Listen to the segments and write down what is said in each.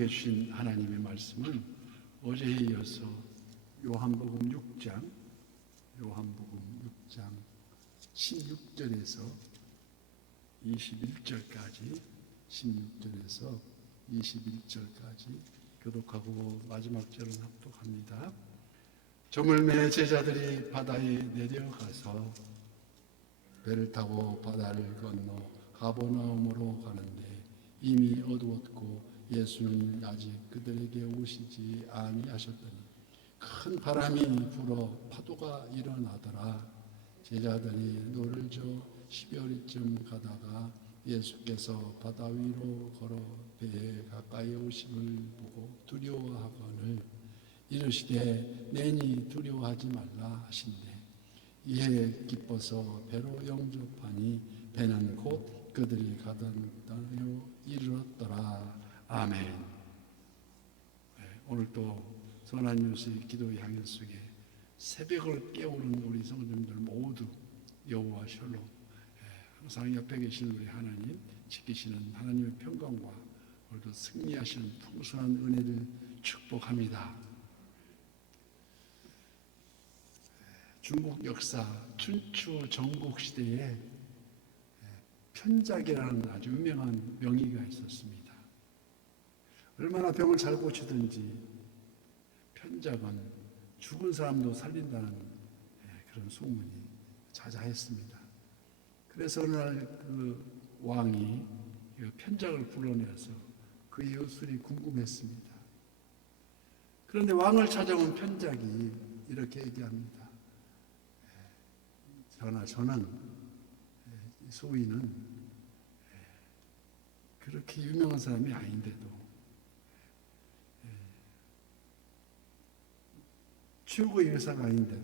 약속해 주신 하나님의 말씀은 어제에 이어서 요한복음 6장 16절에서 21절까지 교독하고 마지막 절은 합독합니다. 저물매 제자들이 바다에 내려가서 배를 타고 바다를 건너 가버나움으로 가는데 이미 어두웠고 예수는 아직 그들에게 오시지 아니하셨더니 큰 바람이 불어 파도가 일어나더라. 제자들이 노를 저 12어리쯤 가다가 예수께서 바다 위로 걸어 배에 가까이 오심을 보고 두려워하거늘 이르시되 내니 두려워하지 말라 하신대 이에 기뻐서 배로 영접하니 배는 곧 그들이 가던 땅에 이르렀더라. 아멘. 오늘 또 선한 뉴스 기도의 향연 속에 새벽을 깨우는 우리 성도님들 모두 여호와 샬롬, 항상 옆에 계신 우리 하나님 지키시는 하나님의 평강과 오늘도 승리하시는 풍성한 은혜를 축복합니다. 중국 역사 춘추 전국 시대에 편작이라는 아주 유명한 명의가 있었습니다. 얼마나 병을 잘 고치든지 편작은 죽은 사람도 살린다는 그런 소문이 자자했습니다. 그래서 어느 날 그 왕이 편작을 불러내어서 그의 요술이 궁금했습니다. 그런데 왕을 찾아온 편작이 이렇게 얘기합니다. 저는 소위는 그렇게 유명한 사람이 아닌데도 추구의 의사가 아닌데도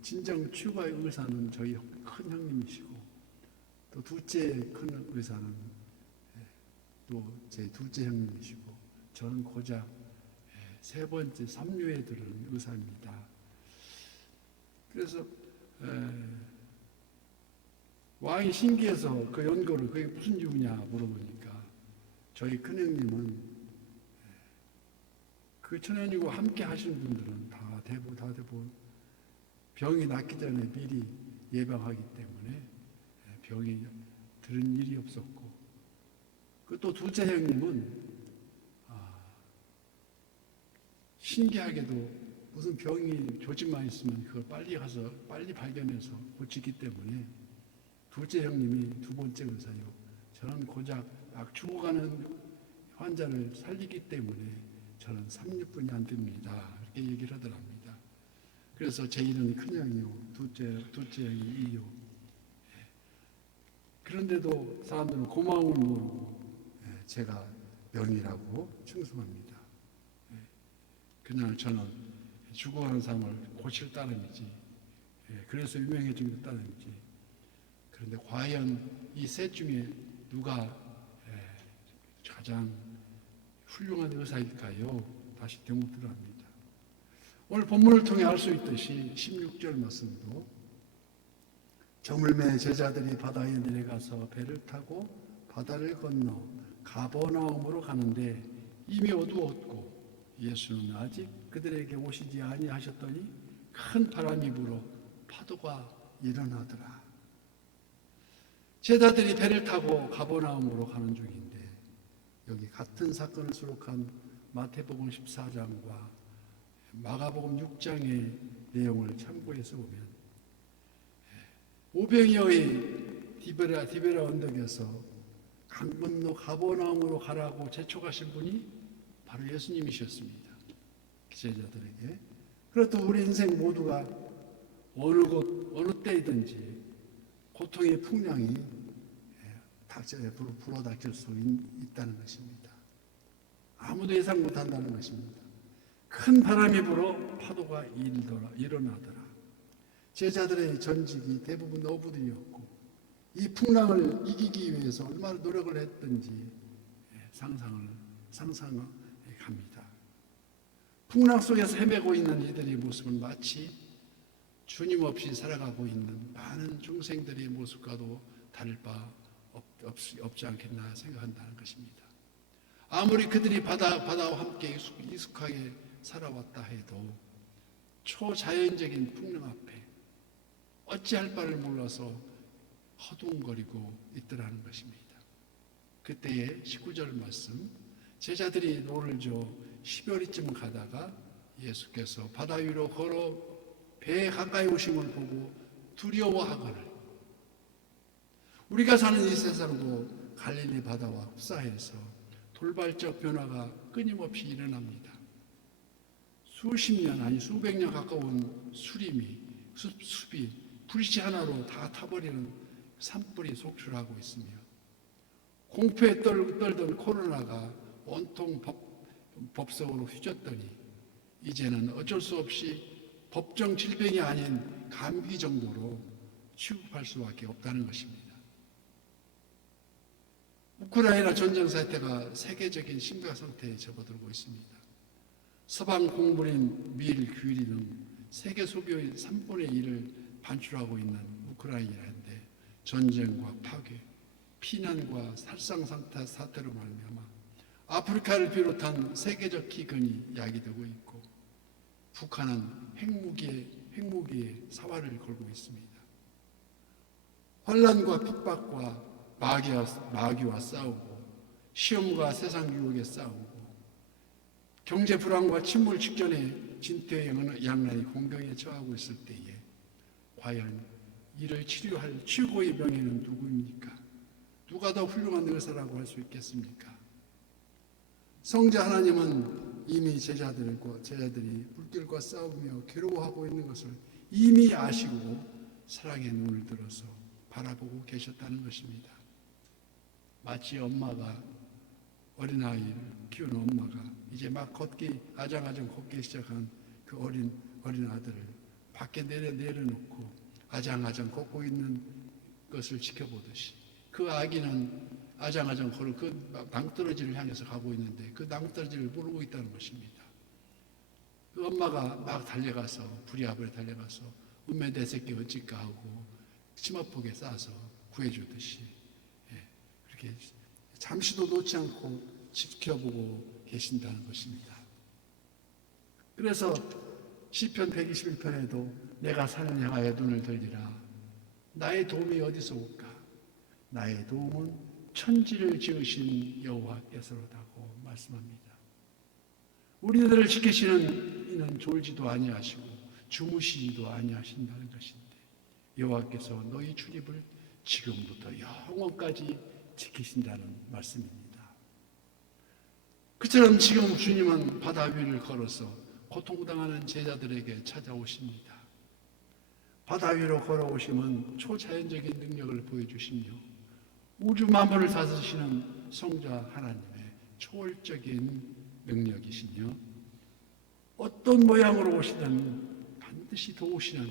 진정 추구의 의사는 저희 큰 형님이시고 또 둘째 큰 의사는 또 제 둘째 형님이시고 저는 고작 세 번째 삼류에 들은 의사입니다. 그래서 왕이 신기해서 그 연고를 그게 무슨 이유냐 물어보니까 저희 큰형님은 그 천연이고 함께 하시는 분들은 다 대부분 병이 낫기 전에 미리 예방하기 때문에 병이 들은 일이 없었고 그 또 둘째 형님은 신기하게도 무슨 병이 조짐만 있으면 그걸 빨리 가서 빨리 발견해서 고치기 때문에 둘째 형님이 두 번째 의사요. 저는 고작 막 죽어가는 환자를 살리기 때문에 저는 3,6분이 안 됩니다. 이렇게 얘기를 하더랍니다. 그래서 제 이름이 큰형이요. 둘째 형이 이요. 그런데도 사람들은 고마움을 모르고 제가 명이라고称颂합니다. 그냥 저는 죽어가는 사람을 고칠 따름이지. 그래서 유명해진 것 따름이지. 그런데 과연 이 셋 중에 누가 가장 훌륭한 의사일까요? 다시 되묻으려 합니다. 오늘 본문을 통해 알 수 있듯이 16절 말씀도 저물매 제자들이 바다에 내려가서 배를 타고 바다를 건너 가버나움으로 가는데 이미 어두웠고 예수는 아직 그들에게 오시지 아니하셨더니 큰 바람이 불어 파도가 일어나더라. 제자들이 배를 타고 가버나움으로 가는 중인데 여기 같은 사건을 수록한 마태복음 14장과 마가복음 6장의 내용을 참고해서 보면 오병이어의 디베라 언덕에서 강 건너 가버나움으로 가라고 재촉하신 분이 바로 예수님이셨습니다. 제자들에게. 그렇다고 우리 인생 모두가 어느 곳 어느 때이든지 고통의 풍랑이 불어닥칠 수 있다는 것입니다. 아무도 예상 못한다는 것입니다. 큰 바람이 불어 파도가 일어나더라. 제자들의 전직이 대부분 어부들이었고 이 풍랑을 이기기 위해서 얼마나 노력을 했던지 상상을 갑니다. 풍랑 속에서 헤매고 있는 이들의 모습은 마치 주님 없이 살아가고 있는 많은 중생들의 모습과도 다를 바 없지 않겠나 생각한다는 것입니다. 아무리 그들이 바다와 함께 익숙하게 살아왔다 해도 초자연적인 풍랑 앞에 어찌할 바를 몰라서 허둥거리고 있더라는 것입니다. 그때의 19절 말씀, 제자들이 노를 저 10여리쯤 가다가 예수께서 바다 위로 걸어 배에 가까이 오심을 보고 두려워하거늘. 우리가 사는 이 세상도 갈릴리 바다와 흡사해서 돌발적 변화가 끊임없이 일어납니다. 수십 년 아니 수백 년 가까운 숲이 불씨 하나로 다 타버리는 산불이 속출하고 있으며, 공포에 떨던 코로나가 온통 법석으로 휘젓더니 이제는 어쩔 수 없이 법정 질병이 아닌 감기 정도로 취급할 수밖에 없다는 것입니다. 우크라이나 전쟁 사태가 세계적인 심각 상태에 접어들고 있습니다. 서방 곡물인 밀, 귀리 등 세계 소비의 3분의 1을 반출하고 있는 우크라이나인데 전쟁과 파괴, 피난과 살상 사태로 말미암아 아프리카를 비롯한 세계적 기근이 야기되고 있고, 북한은 핵무기의 사활을 걸고 있습니다. 환란과 핍박과 마귀와 싸우고, 시험과 세상 유혹에 싸우고, 경제 불안과 침몰 직전에 진퇴의 양난이 공경에 처하고 있을 때에 과연 이를 치료할 최고의 명예는 누구입니까? 누가 더 훌륭한 의사라고 할 수 있겠습니까? 성자 하나님은 이미 제자들이 불길과 싸우며 괴로워하고 있는 것을 이미 아시고 사랑의 눈을 들어서 바라보고 계셨다는 것입니다. 마치 엄마가 어린아이를 키우는 엄마가 이제 막 아장아장 걷기 시작한 그 어린 아들을 밖에 내려놓고 아장아장 걷고 있는 것을 지켜보듯이, 그 아기는 아장아장 걸어 그 낭떠러지를 향해서 가고 있는데 그 낭떠러지를 모르고 있다는 것입니다. 그 엄마가 막 부랴부랴 달려가서 운매 내 새끼 어찌까 하고 치마폭에 싸서 구해주듯이, 그렇게 잠시도 놓지 않고 지켜보고 계신다는 것입니다. 그래서 시편 121편에도 내가 사는 향하여 눈을 들리라. 나의 도움이 어디서 올까? 나의 도움은 천지를 지으신 여호와께서로다고 말씀합니다. 우리들을 지키시는 이는 졸지도 아니하시고 주무시지도 아니하신다는 것인데, 여호와께서 너희 출입을 지금부터 영원까지 지키신다는 말씀입니다. 그처럼 지금 주님은 바다 위를 걸어서 고통당하는 제자들에게 찾아오십니다. 바다 위로 걸어오심은 초자연적인 능력을 보여주시며 우주 만물을 다스리시는 성자 하나님의 초월적인 능력이시며, 어떤 모양으로 오시든 반드시 도우시는,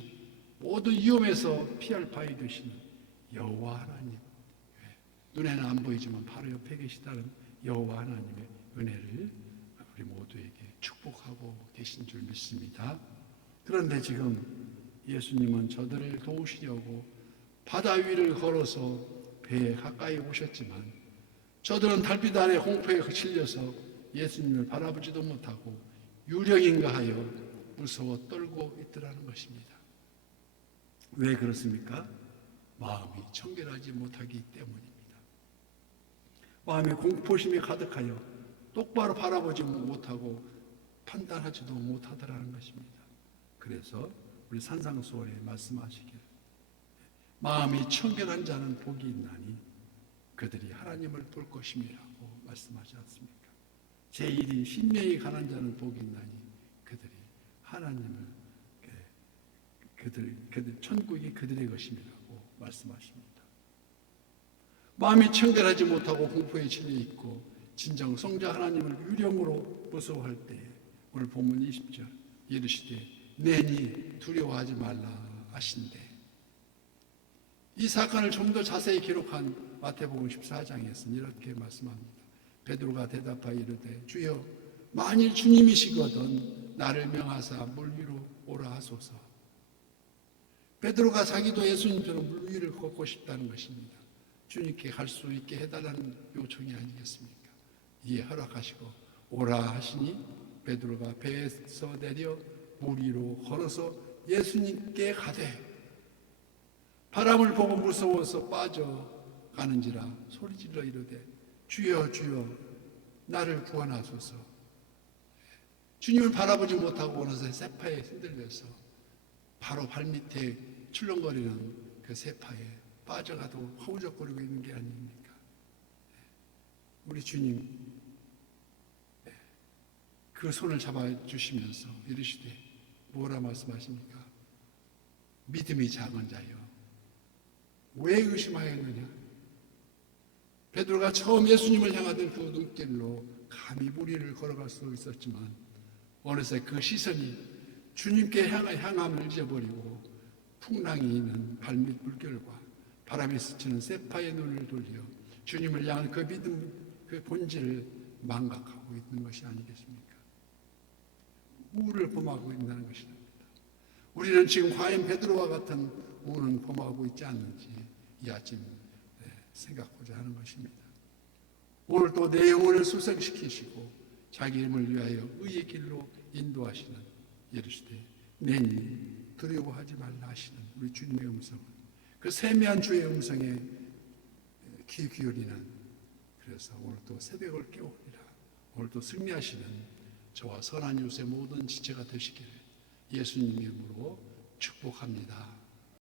모든 위험에서 피할 바위 되시는 여호와 하나님, 눈에는 안 보이지만 바로 옆에 계시다는 여호와 하나님의 은혜를 우리 모두에게 축복하고 계신 줄 믿습니다. 그런데 지금 예수님은 저들을 도우시려고 바다 위를 걸어서 배에 가까이 오셨지만, 저들은 달빛 아래 공포에 휩쓸려서 예수님을 바라보지도 못하고 유령인가 하여 무서워 떨고 있더라는 것입니다. 왜 그렇습니까? 마음이 청결하지 못하기 때문입니다. 마음에 공포심이 가득하여 똑바로 바라보지 못하고 판단하지도 못하더라는 것입니다. 그래서 우리 산상수호에 말씀하시길, 마음이 청결한 자는 복이 있나니 그들이 하나님을 볼 것임이라고 말씀하지 않습니까? 제1이 신명이 가난 자는 복이 있나니 그들이 하나님을, 천국이 그들의 것임이라고 말씀하십니다. 마음이 청결하지 못하고 공포에 질려 있고 진정 성자 하나님을 유령으로 무서워할 때에 오늘 본문 20절 이르시되 내니 두려워하지 말라 하신대. 이 사건을 좀 더 자세히 기록한 마태복음 14장에서는 이렇게 말씀합니다. 베드로가 대답하여 이르되 주여 만일 주님이시거든 나를 명하사 물 위로 오라 하소서. 베드로가 자기도 예수님처럼 물 위를 걷고 싶다는 것입니다. 주님께 갈 수 있게 해달라는 요청이 아니겠습니까? 이에 허락하시고 오라 하시니 베드로가 배에서 내려 물 위로 걸어서 예수님께 가되 바람을 보고 무서워서 빠져가는지라 소리질러 이르되 주여 주여 나를 구원하소서. 주님을 바라보지 못하고 어느새 세파에 흔들려서 바로 발밑에 출렁거리는 그 세파에 빠져가도 허우적거리고 있는 게 아닙니까? 우리 주님 그 손을 잡아주시면서 이르시되 뭐라 말씀하십니까? 믿음이 작은 자여 왜 의심하였느냐? 베드로가 처음 예수님을 향하던 그 눈길로 감히 무리를 걸어갈 수 있었지만 어느새 그 시선이 주님께 향함을 잊어버리고 풍랑이 있는 발밑 물결과 바람이 스치는 세파의 눈을 돌려 주님을 향한 그 믿음, 그 본질을 망각하고 있는 것이 아니겠습니까? 우를 범하고 있다는 것입니다. 우리는 지금 과연 베드로와 같은 우는 범하고 있지 않는지 이 아침 생각하고자 하는 것입니다. 오늘 또 내 영혼을 수생시키시고 자기 이름을 위하여 의의 길로 인도하시는 이르시되 내니 두려워하지 말라 하시는 우리 주님의 음성은 그 세미한 주의 음성에 귀 기울이는 그래서 오늘 또 새벽을 깨우리라 오늘 또 승리하시는 저와 선한 이웃의 모든 지체가 되시기를 예수님 이름으로 축복합니다.